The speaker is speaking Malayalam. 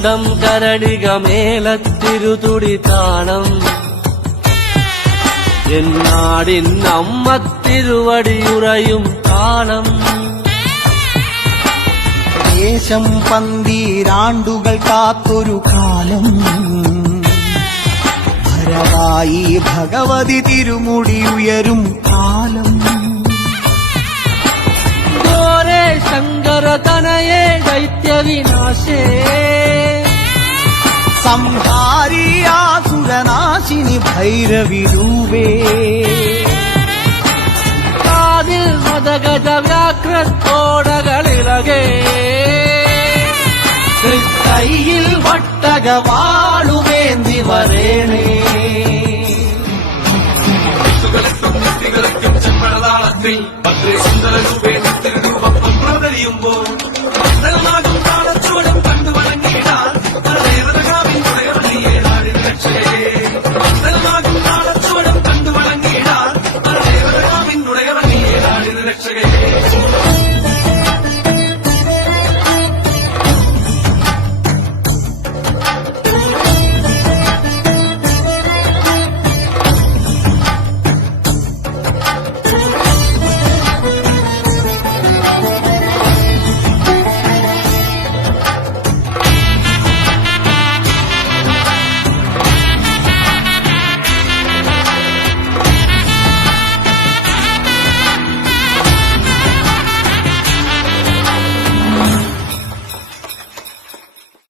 തുണ്ടം കരടിക മേലത്തിരുതുടി താണം. എന്നാടിൻ അമ്മ തിരുവടിയുറയും കാലം ദേശം പന്തീരാണ്ടുകൾ കാത്തൊരു കാലം. ഭരവായി ഭഗവതി തിരുമുടി ഉയരും കാലം. தనయే దైత్య వినాశే సంహారి ఆసురనాశిని భైరవి రూపే காதில் மதகஜ வியாக்கிர கையில் வட்டக வாழுவேந்தி வரேனே. சுகலக்கும் சுந்தர ரூபே திரு പ്രതരിയുമ്പോൾ മണ്ഡലമാകും താളച്ചൂടം കണ്ടു വണങ്ങിയിടാൻ. പരദേവതകാവിൻ തുണയറിയേ നാടിൻ രക്ഷയെ മണ്ഡലമാകും താളച്ചൂടം കണ്ടു